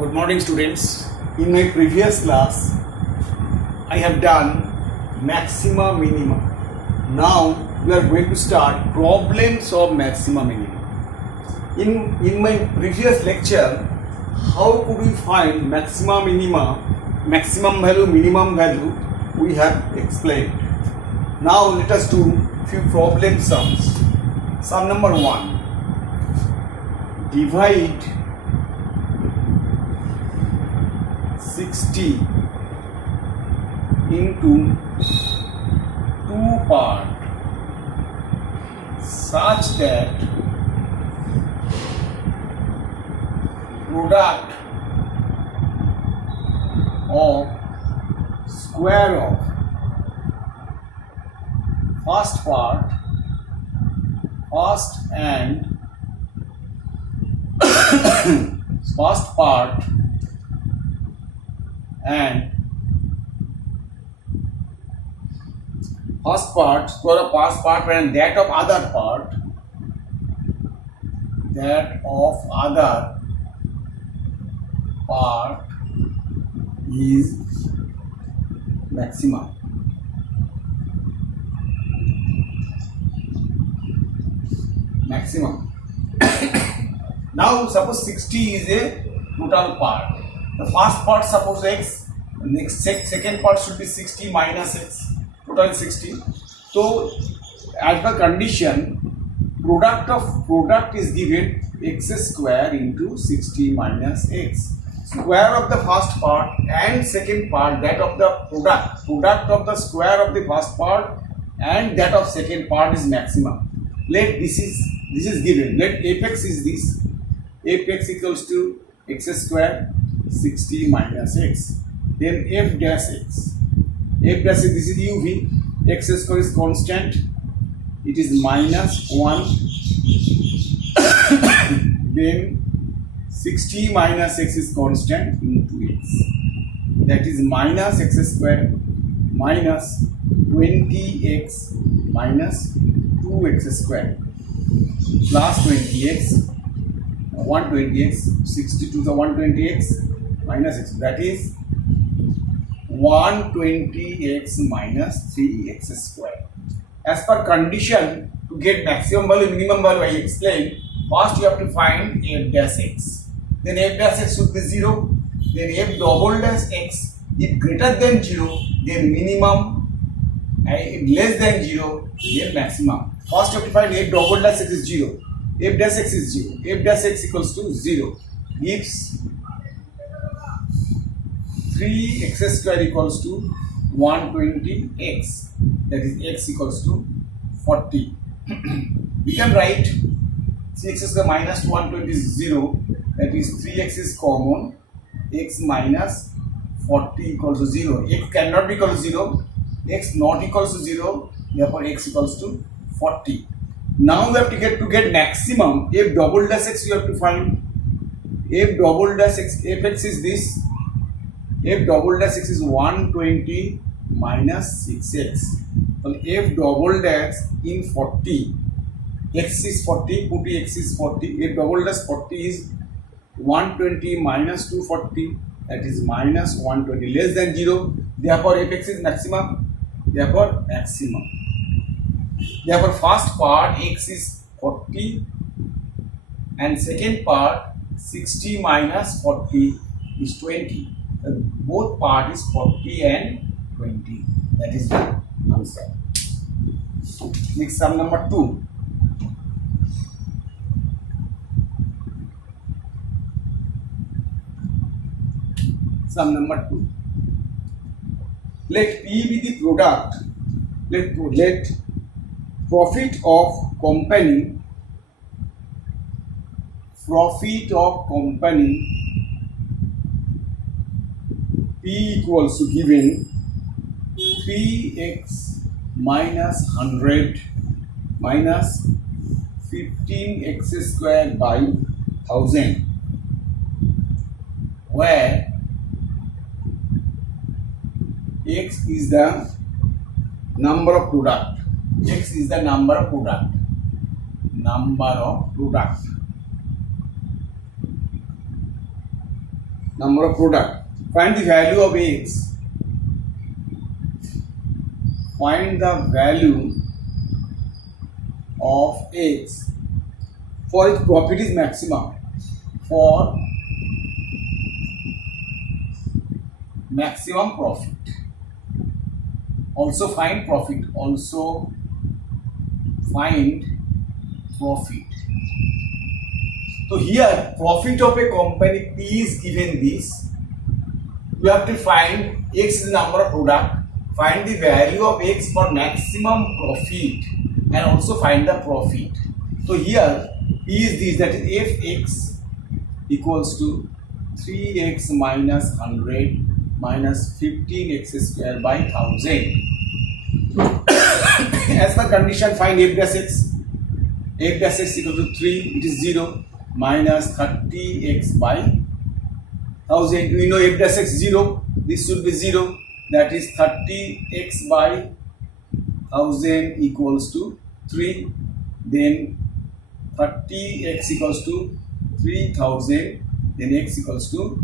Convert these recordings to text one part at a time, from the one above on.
Good morning, students. In my previous class, I have done maxima minima. Now we are going to start problems of maxima minima. In my previous lecture, how could we find maxima minima, maximum value, minimum value? We have explained. Now let us do few problem sums. Sum number 1. Divide 60 into 2 parts such that product of square of first part, first and first part and first part, square of first part and that of other part, is maximum. Now suppose 60 is a total part. The first part suppose x, next second part should be 60 minus x, total 60. So as per condition, product is given x square into 60 minus x. Square of the first part and second part, that of the product of the square of the first part and that of second part is maximum. Let this is given. Let apex is this. Apex equals to x square 60 minus x. Then f dash x. F dash x, this is uv. X square is constant. It is minus 1. Then 60 minus x is constant into x. That is minus x square minus 20x minus 2x square plus 20x, 120x, 60 to the 120x minus x. That is 120x minus 3x square. As per condition, to get maximum value, minimum value, I explained. First you have to find f dash x. Then f dash x should be 0. Then f double dash x, if greater than 0, then minimum, less than 0, then maximum. First you have to find f double dash x is 0. F dash x is 0. F dash x equals to 0. Gives 3x square equals to 120x. That is x equals to 40. We can write 3x square minus 120 is 0. That is 3x is common. X minus 40 equals to 0. X cannot be equal to 0. X not equals to 0. Therefore x equals to 40. Now we have to get maximum. F double dash x you have to find. F double dash x, fx is this. F double dash x is 120 minus 6x. So f double dash in 40. X is 40, put x is 40. F double dash 40 is 120 minus 240. That is minus 120, less than 0. Therefore fx is maximum. Therefore maximum. Therefore first part x is 40 and second part 60 minus 40 is 20. Both part is 40 and 20. That is the answer. Next, sum number 2. Sum number 2. Let P be the product. Let profit of company P equals to given 3x minus 100 minus 15x square by 1000, where x is the number of product. X is the number of product. number of product. Find the value of x. Find the value of x for its profit is maximum. For maximum profit. Also find profit. Also find profit. So here profit of a company P is given this. You have to find x is the number of product. Find the value of x for maximum profit and also find the profit. So here P is this, that is fx equals to 3x minus 100 minus 15x square by 1000. As per condition, find f dash x. F dash x equal to 3, it is 0, minus 30x by 1000. We know f dash x 0, this should be 0, that is 30x by 1000 equals to 3. Then 30x equals to 3000, then x equals to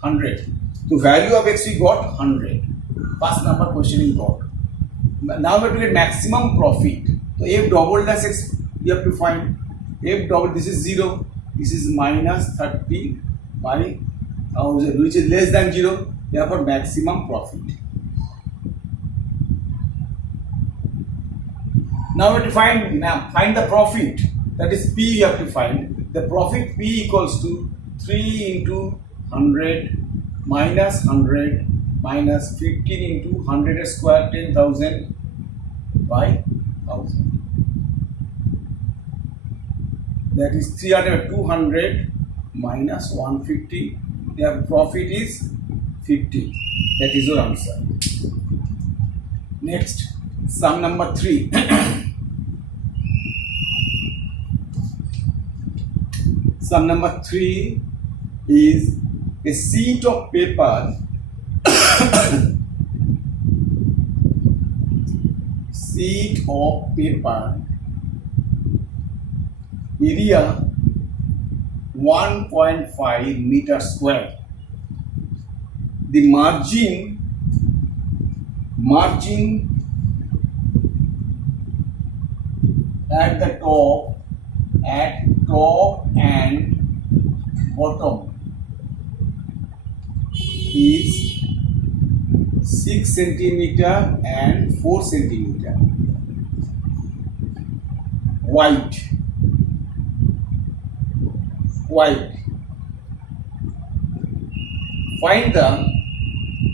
100. So value of x we got 100. First number question we got. Now we have to get maximum profit. So f double dash x we have to find. F double, this is 0, this is minus 30 by 1000, which is less than 0, therefore maximum profit. Now we have to find the profit, that is P you have to find. The profit P equals to 3 into 100 minus 100 minus 15 into 100 square, 10,000 by 1000. That is 200 minus 150. Their profit is 50. That is your answer. Next, sum number 3. Sum number 3 is a sheet of paper. Sheet of paper. Area 1.5 meter square. The margin at the top and bottom is 6 centimeter and 4 centimeter. Wide. Find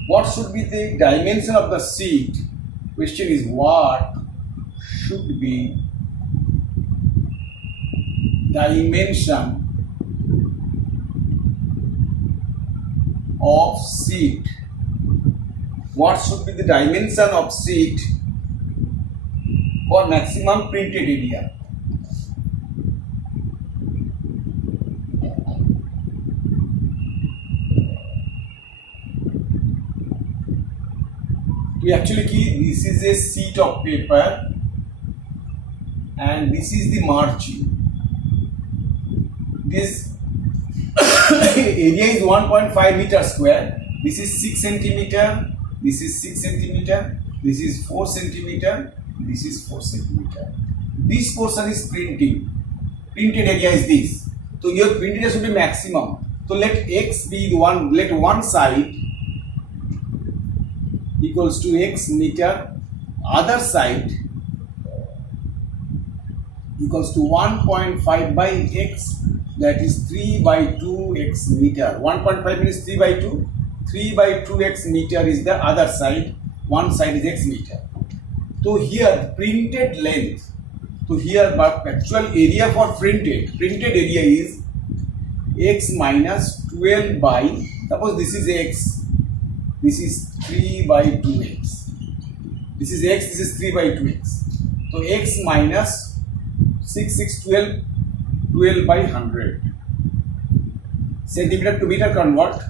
what should be the dimension of the sheet. Question is what should be dimension of sheet. What should be the dimension of sheet for maximum printed area? We actually key this is a sheet of paper and this is the margin. This area is 1.5 meter square. This is 6 centimeter. This is 6 centimeter. This is 4 centimeter. This is 4 centimeter. This portion is printing. Printed area is this. So your printed area should be maximum. So let x be the one. Let one side equals to x meter, other side equals to 1.5 by x, that is 3 by 2 x meter. 1.5 means 3 by 2. 3 by 2 x meter is the other side. One side is x meter. So here printed length. So here but actual area for printed area is x minus 12 by, suppose this is x. This is 3 by 2x. This is x, this is 3 by 2x. So x minus 12 by 100. Centimeter to meter convert.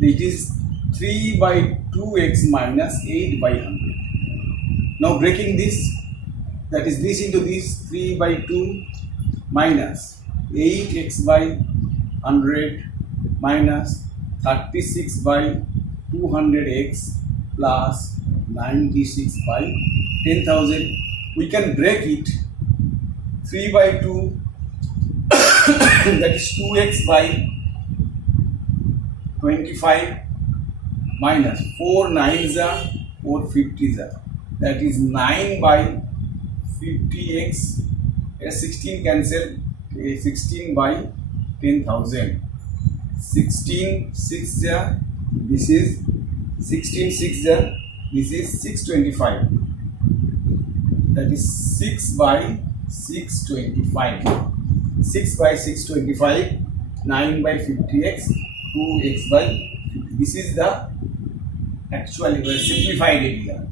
It is 3 by 2x minus 8 by 100. Now breaking this, that is this into this, 3 by 2 minus 8x by 100 minus 36 by 200x plus 96 by 10,000. We can break it. 3 by 2 that is 2x by 25 minus 4 9s are 4 50s are, that is 9 by 50x. 16 cancel, 16 by 10,000. 16 6 are, this is 16 6 are, this is 625, that is 6 by 625. 6 by 625, 9 by 50x, 2x by 50. This is the actual simplified area.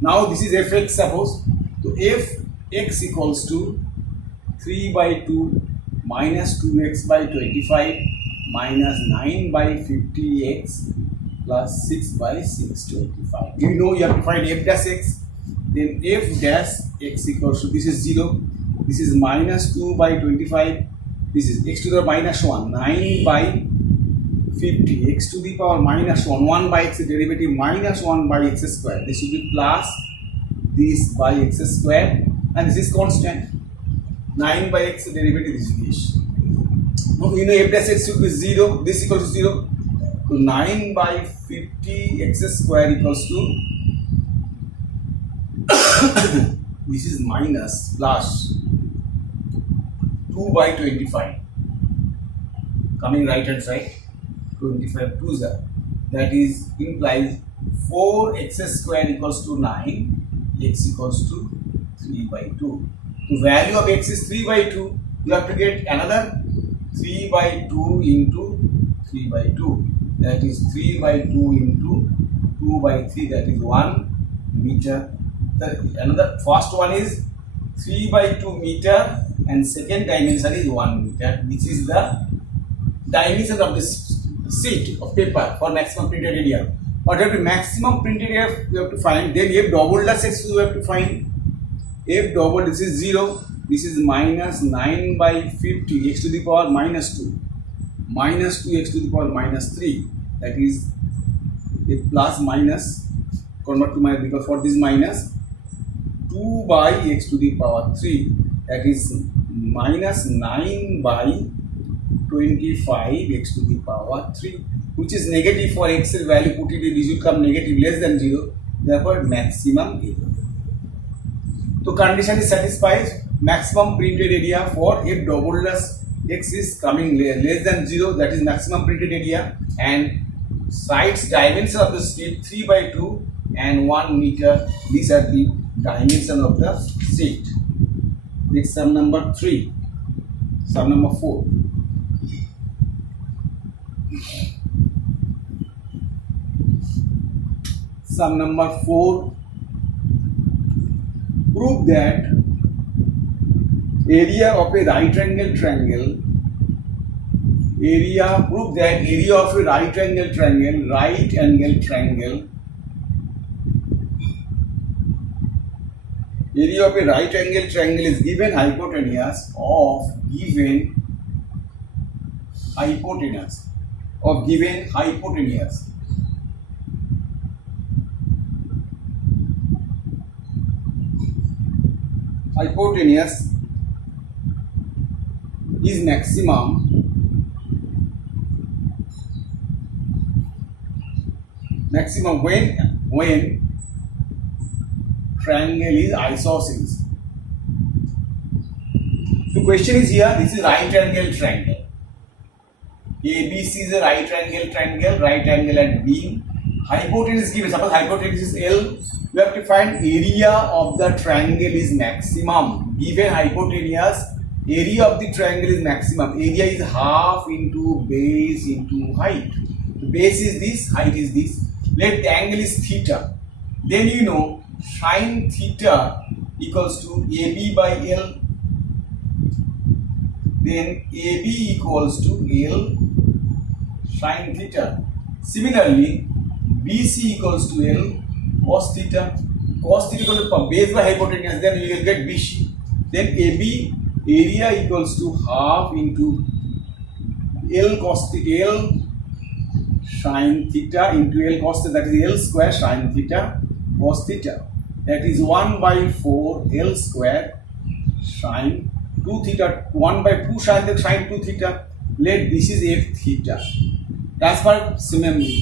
Now this is fx, suppose. So fx equals to 3 by 2 minus 2x by 25 minus 9 by 50x plus 6 by 625. You know you have to find f dash x. Then f dash x equals to, this is 0. This is minus 2 by 25. This is x to the minus 1. 9 by 50. X to the power minus 1. 1 by x derivative minus 1 by x square. This should be plus this by x square. And this is constant. 9 by x derivative is this. Now you know f dash x should be 0. This equals to 0. So 9 by 50 x square equals to this is minus plus 2 by 25. Coming right hand side, 25 2s are, that is implies 4x square equals to 9, x equals to 3 by 2. The value of x is 3 by 2. You have to get another 3 by 2 into 3 by 2. That is 3 by 2 into 2 by 3. That is 1 meter. Another first one is 3 by 2 meter and second dimension is 1 meter. This is the dimension of this sheet of paper for maximum printed area. What have to maximum printed area we have to find. Then f double dash x we have to find. F double, this is 0. This is minus 9 by 50 x to the power minus 2. Minus 2 x to the power minus 3. That is a plus minus. Convert to minus because for this minus 2 by x to the power 3. That is minus 9 by 25 x to the power 3, which is negative. For x value put it in, this will come negative less than 0. Therefore maximum area. So condition is satisfied. Maximum printed area for f double dash x is coming less than 0. That is maximum printed area. And sides dimension of the sheet 3 by 2 and 1 meter. These are the dimension of the sheet. Next sum number 3. Sum number 4. Sum number 4. Prove that area of a right angle triangle. Prove that area of a right angle triangle. Area of a right angle triangle is given hypotenuse of given hypotenuse. Hypotenuse is maximum when triangle is isosceles. The question is here, this is right angle triangle. ABC is a right angle triangle, right angle at B. Hypotenuse given, suppose hypotenuse is L. You have to find area of the triangle is maximum. Given hypotenuse, area of the triangle is maximum. Area is half into base into height. The base is this, height is this. Let the angle is theta. Then you know sin theta equals to AB by L. Then AB equals to L sin theta. Similarly, BC equals to L cos theta. Cos theta equals to base by hypotenuse. Then you will get BC. Then AB area equals to half into L cos theta, L sine theta into L cos theta, that is L square sine theta cos theta, that is 1 by 4 L square sine 2 theta, 1 by 2 sine 2 theta. Let this is f theta. As per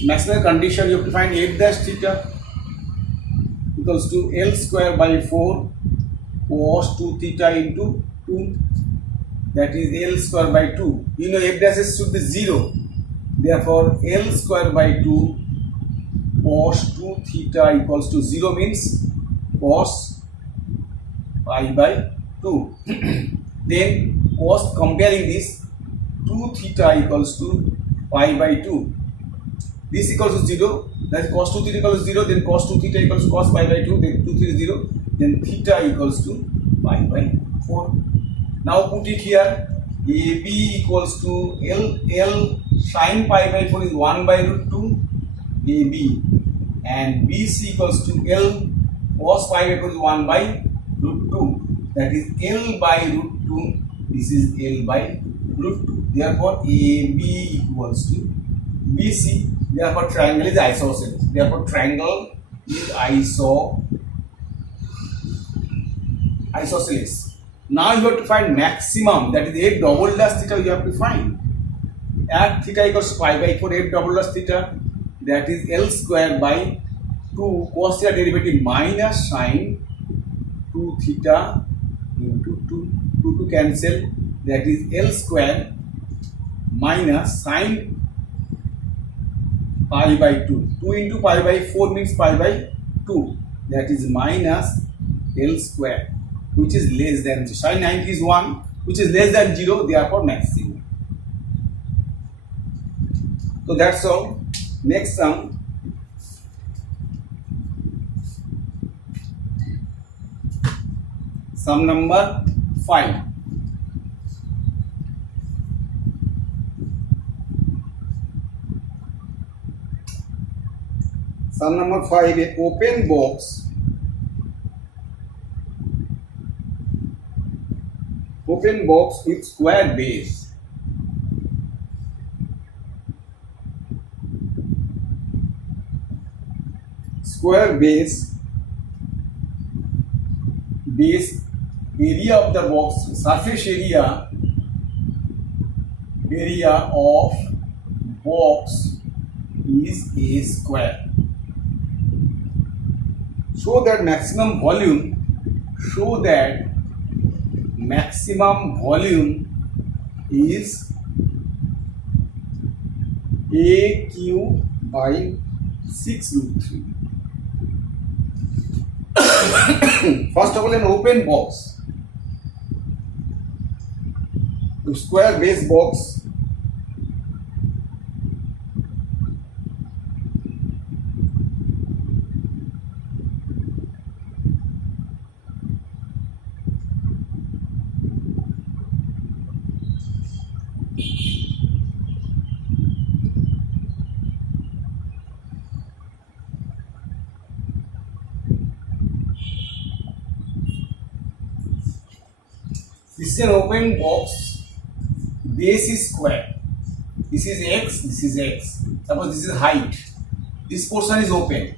maximum condition, you have to find f dash theta equals to L square by 4 cos 2 theta into 2, that is L square by 2. You know f dash should be 0. Therefore, L square by 2 cos 2 theta equals to 0 means cos pi by 2. Then cos, comparing this, 2 theta equals to pi by 2. This equals to 0. That is cos 2 theta equals to 0. Then cos 2 theta equals to cos pi by 2. Then 2 theta is 0. Then theta equals to pi by 4. Now put it here. AB equals to L sine pi by 4 is 1 by root 2 AB, and BC equals to L cos pi by 4 is 1 by root 2, that is L by root 2. This is L by root 2. Therefore AB equals to BC. Therefore triangle is isosceles. Therefore triangle is isosceles. Now you have to find maximum, that is f double dash theta you have to find. At theta equals to pi by 4 f double dash theta, that is L square by 2 cos theta derivative minus sine 2 theta into 2 cancel, that is L square minus sine pi by 2. 2 into pi by 4 means pi by 2, that is minus L square, which is less than sine 90 is 1, which is less than 0, therefore maximum. So that's all. Next sum. Sum number 5. Sum number 5, a open box. Open box with square base. Square base area of the box, surface area of box is a square. Show that maximum volume is AQ by 6 root 3. First of all, an open box, a square base box, this is an open box, base is square, this is x, this is x. Suppose this is height, this portion is open.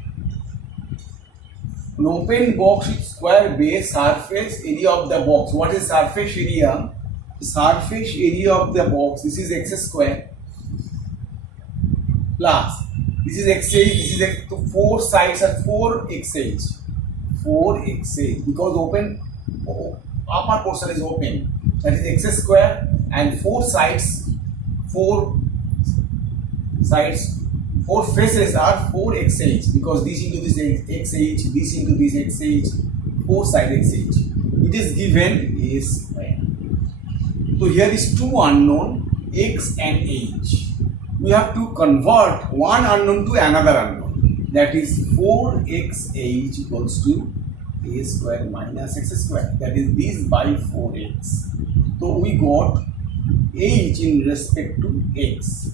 An open box with square base, surface area of the box. What is surface area? Surface area of the box, this is x square plus this is x age, this is x, so 4 sides are 4xh, 4xh, because open upper portion is open, that is x square, and 4 faces are 4xh, because this into this xh, this into this xh, 4 side xh. It is given a square. So here is two unknown, x and h. We have to convert one unknown to another unknown, that is 4xh equals to a square minus x square, that is this by 4x. So we got h in respect to x.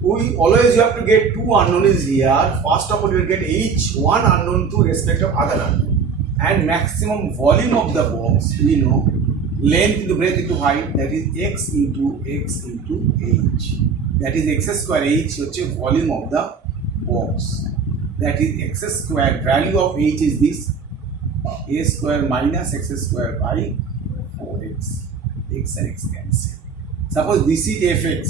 We always you have to get two unknowns here. First of all, you will get h, one unknown to respect of other unknown, and maximum volume of the box we know, length into breadth into height, that is x into h. that is x square h হচ্ছে volume of the box, that is x square, value of h is this a square minus x square by 4x, x and x cancel. Suppose this is fx,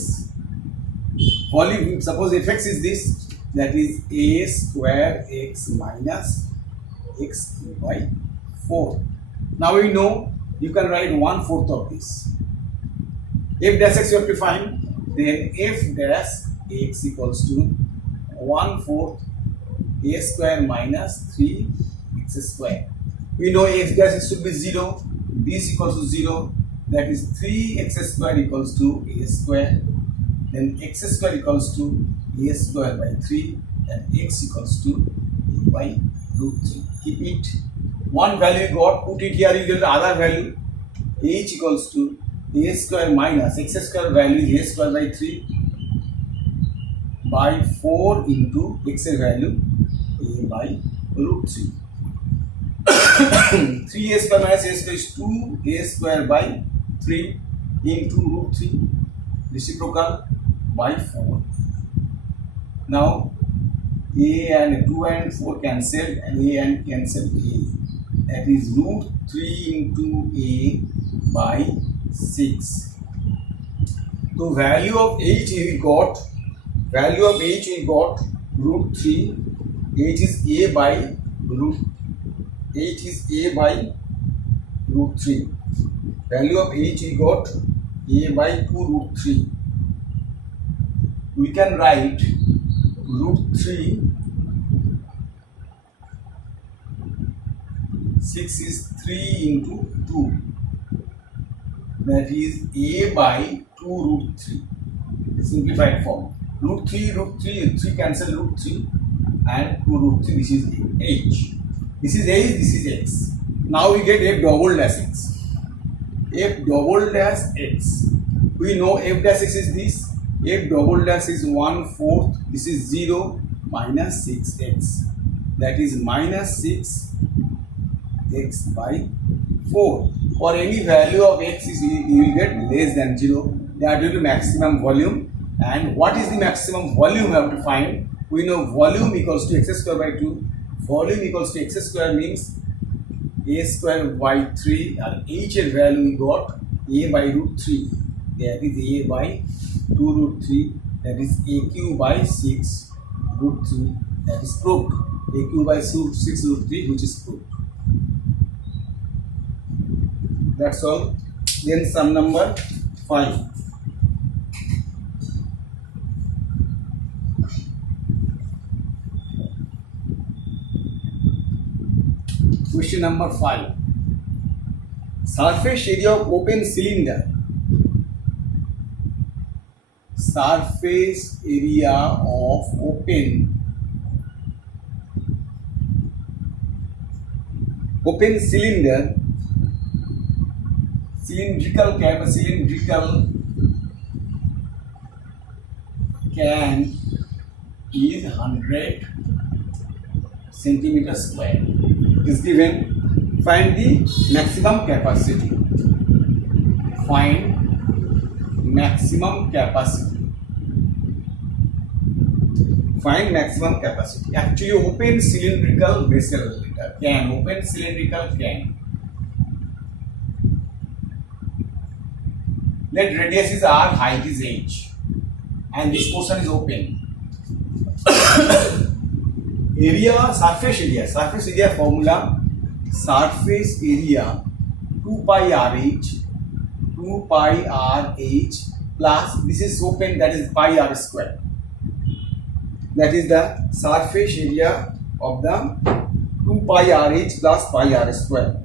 volume, suppose fx is this, that is a square x minus x cubed by 4. Now we know you can write 1/4 of this. F dash x you have to find, then f dash x equals to 1/4 a square minus 3x square. We know f dash x should be 0, this equals to 0, that is 3x square equals to a square, then x square equals to a square by 3, and x equals to a by root 3. Keep it. One value you got, put it here, you get the other value. H equals to a square minus x square value is a square by 3 by 4 into x value a by root 3. 3a square minus a square is 2a square by 3 into root 3 reciprocal by 4. Now a and 2 and 4 cancel, and a and cancel a, that is root 3 into a by 6. So value of h we got, root 3, h is a by root, h is a by root 3. Value of h we got a by 2 root 3. We can write root 3, 6 is 3 into 2, that is a by 2 root 3, simplified form. Root 3 cancel root 3 and 2 root 3, this is h. This is h, this is x. Now we get f double dash x. F double dash x. We know f dash x is this. F double dash is 1/4. This is 0 minus 6x. That is minus 6x by 4. For any value of x, you will get less than 0. That will be maximum volume. And what is the maximum volume we have to find? We know volume equals to x square by 2. Volume equals to x square means a square by 3, and h value we got a by root 3. That is a by 2 root 3. That is a cube by 6 root 3. That is proved. A cube by 6 root 3, which is proved. That's all. Then sum number 5. Question number 5. Surface area of open cylinder. Surface area of open cylinder, cylindrical can is 100 centimeter square. Is given. Find the maximum capacity. Find maximum capacity. Find maximum capacity. Actually, open cylindrical vessel can. Open cylindrical can. Let radius is r, height is h, and this portion is open. Area, surface area formula, surface area 2 pi rh plus this is open, that is pi r square. That is the surface area of the 2 pi rh plus pi r square.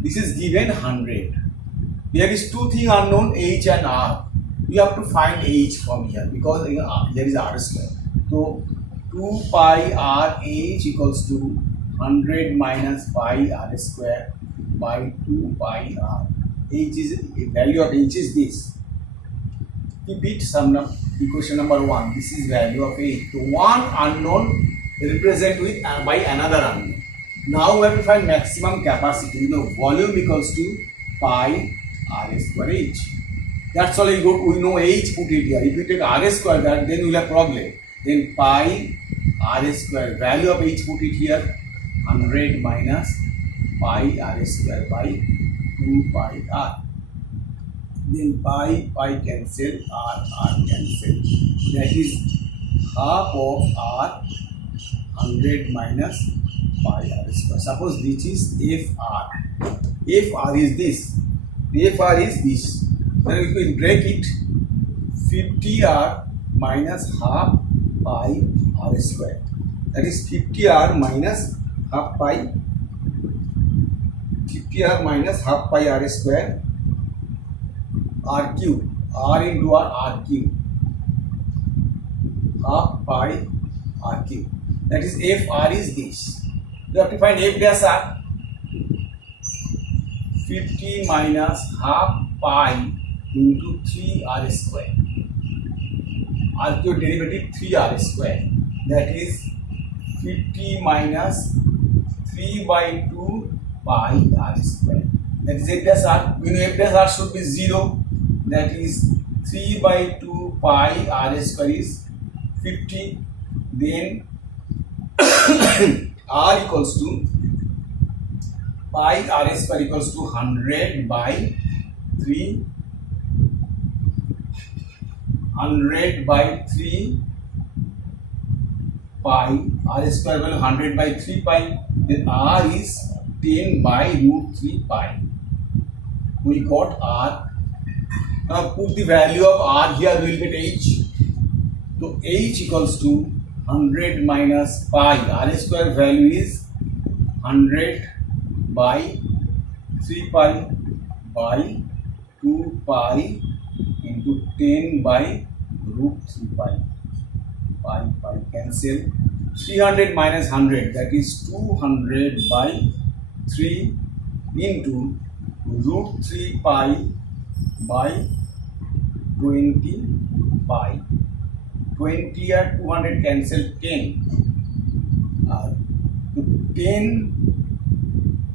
This is given 100. There is two things unknown, h and r. You have to find h from here because there is r square. So 2 pi r h equals to 100 minus pi r square by 2 pi r. H is the value of h is this. Keep it sum equation number 1. This is value of h. So one unknown represent with by another unknown. Now we have to find maximum capacity. You know, volume equals to pi r square h. That's all we know h, put it here. If you take r square that, then we'll have problem. Then pi r square, value of h, put it here, 100 minus pi r square by 2 pi r. Then pi cancel, r cancel. That is half of r 100 minus pi r square. Suppose this is fr. Fr is this. Fr is this. Then if we break it, 50r minus half pi r square. That is 50r minus half pi. 50r minus half pi r square. R cube. R into r cube. Half pi r cube. That is fr is this. You have to find f dash r. 50 minus half pi into 3r square. R cube derivative 3r square. That is 50 minus 3 by 2 pi r square. That is f dash r. We know f dash r should be 0. That is 3 by 2 pi r square is 50. Then r equals to pi r square equals to 100 by 3. 100 by 3 pi r square equal 100 by 3 pi. Then r is 10 by root 3 pi. We got r. Now put the value of r here, we will get h. So h equals to 100 minus pi. R square value is 100 by 3 pi by 2 pi into 10 by root 3 pi. Pi cancel. 300 minus 100, that is 200 by 3 into root 3 pi by 20 pi. 20 and 200 cancel 10. 10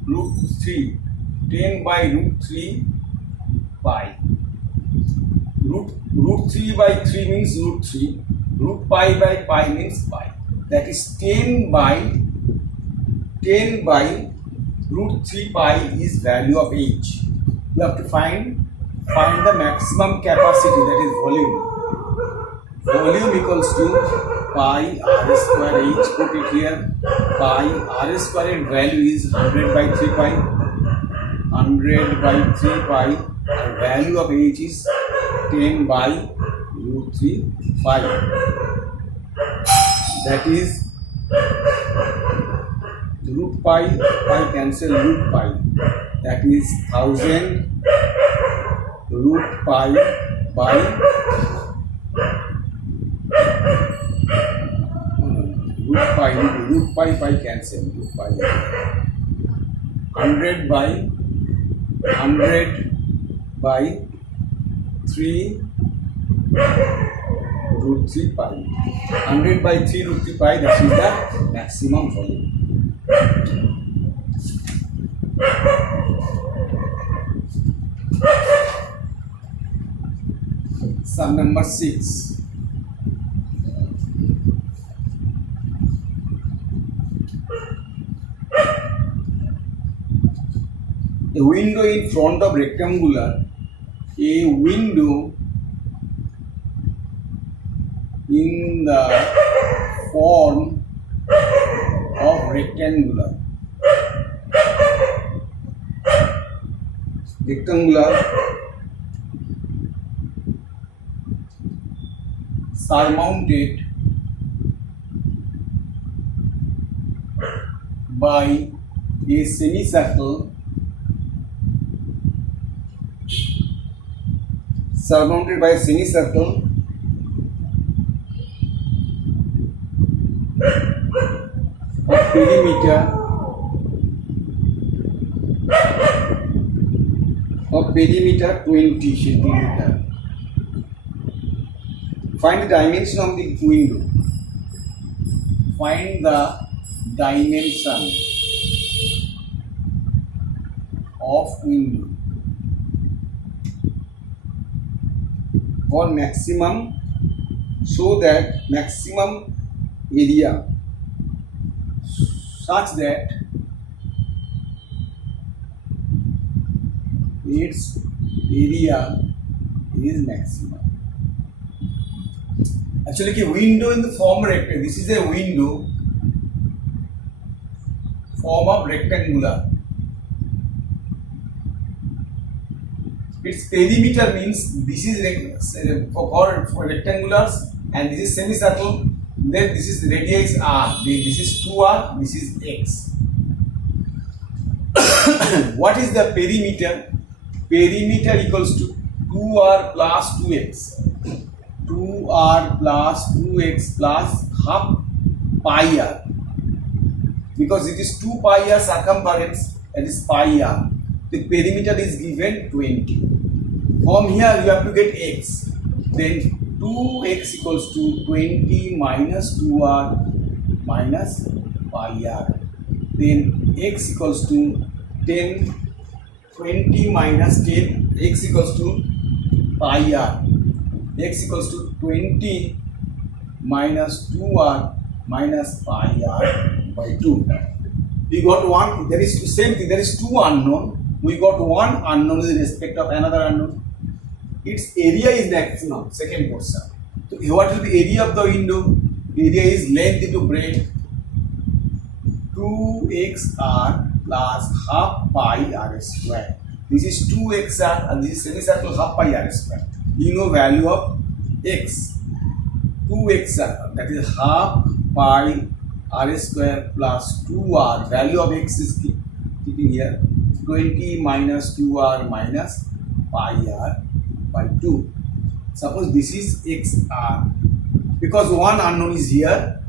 root 3. 10 by root 3 pi. Root 3 by 3 means root 3. Root pi by pi means pi. That is 10 by root 3 pi is value of h. You have to find the maximum capacity, that is volume. Volume equals to pi r square h. Put it here. Pi r square value is 100 by 3 pi. 100 by 3 pi. And value of h is 10 by root 3 pi. That is root pi cancel root pi. That is 1000 root pi by root pi cancel root pi. 100 by 3 root 3 pi. 100 by 3 root 3 pi, that is the maximum volume. Sum number 6. A window in front of rectangular. A window in the form of rectangular surmounted by a semicircle of perimeter 20 centimeter. Find the dimension of the window. Find the dimension of window. for maximum, so that maximum area such that its area is maximum. Actually, ki window in the form rectangle. This is a window form of rectangular. Its perimeter means this is for rectangulars and this is semicircle. Then this is radius r. This is 2r. This is x. What is the perimeter? Perimeter equals to 2r plus 2x. 2r plus 2x plus half pi r. Because it is 2 pi r circumference, that is pi r. The perimeter is given 20. From here you have to get x. Then 2x equals to 20 minus 2r minus pi r. Then x equals to 10. 20 minus 10, x equals to pi r. X equals to 20 minus 2r minus pi r by 2. We got one, there is same thing, there is two unknown. We got one unknown with respect of another unknown. Its area is maximum, second question. So what will be area of the window? Area is length into breadth. 2xr plus half pi r square. This is 2xr and this is semicircle half pi r square. You know value of x. 2xr, that is half pi r square plus 2r. Value of x is keeping here. 20 minus 2r minus pi r by 2. Suppose this is xr. Because one unknown is here,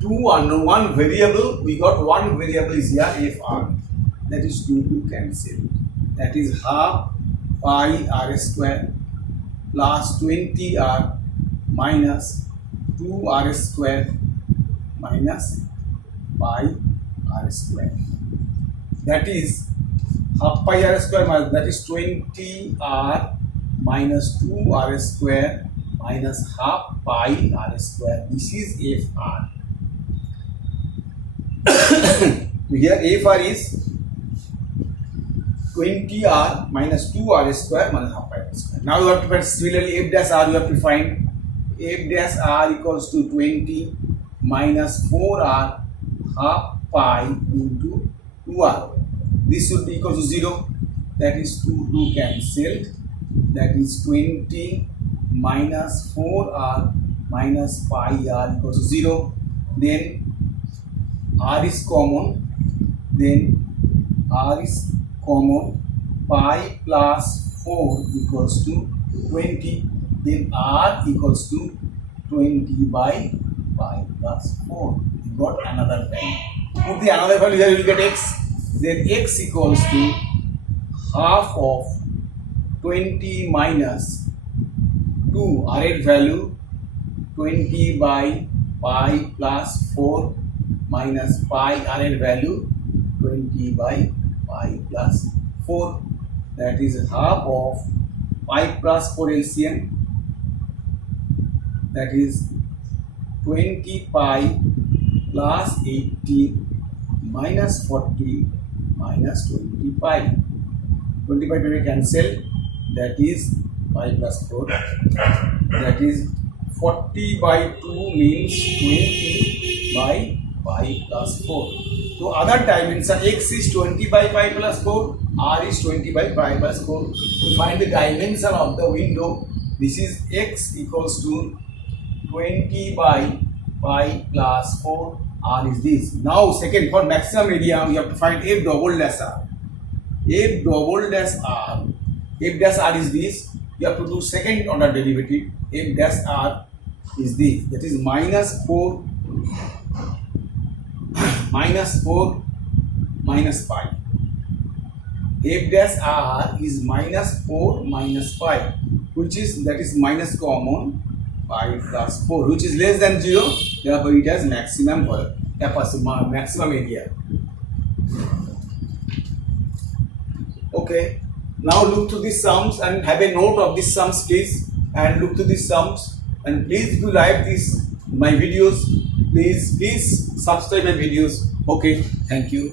two unknown, one variable, we got one variable is here, fr. That is 2 to cancel. That is half pi r square plus 20r minus 2r square minus pi r square. That is half pi r square minus, that is 20r minus 2r square minus half pi r square. This is fr. Here fr is 20r minus 2r square minus half pi r square. Now you have to find similarly f dash r. You have to find f dash r equals to 20 minus 4r half pi into 2r. This should be equal to 0. That is 2 cancelled. That is 20 minus 4r minus pi r equals to 0. Then r is common. Then r is common. Pi plus 4 equals to 20. Then r equals to 20 by pi plus 4. You got another value. Put the another value here, you will get x. Then x equals to half of 20 minus 2, r8 value 20 by pi plus 4 minus pi r8 value 20 by pi plus 4. That is half of pi plus 4 LCM, that is 20 pi plus 80 minus 40 minus 20 pi. 20 by 20 cancel, that is pi plus 4. That is 40 by 2 means 20 by pi plus 4. So other dimension, x is 20 by pi plus 4, r is 20 by pi plus 4. To find the dimension of the window, this is x equals to 20 by pi plus 4, r is this. Now second, for maximum area, we have to find f double dash r. F double dash r, f dash r is this. You have to do second order derivative. F dash r is this. That is minus 4 minus 4 minus pi. F dash r is minus 4 minus pi, which is, that is minus common, pi plus 4, which is less than 0. Therefore it has maximum maximum area. Okay, now look to these sums and have a note of these sums, please. and look to these sums. And please, if you like my videos, please subscribe my videos. Okay, thank you.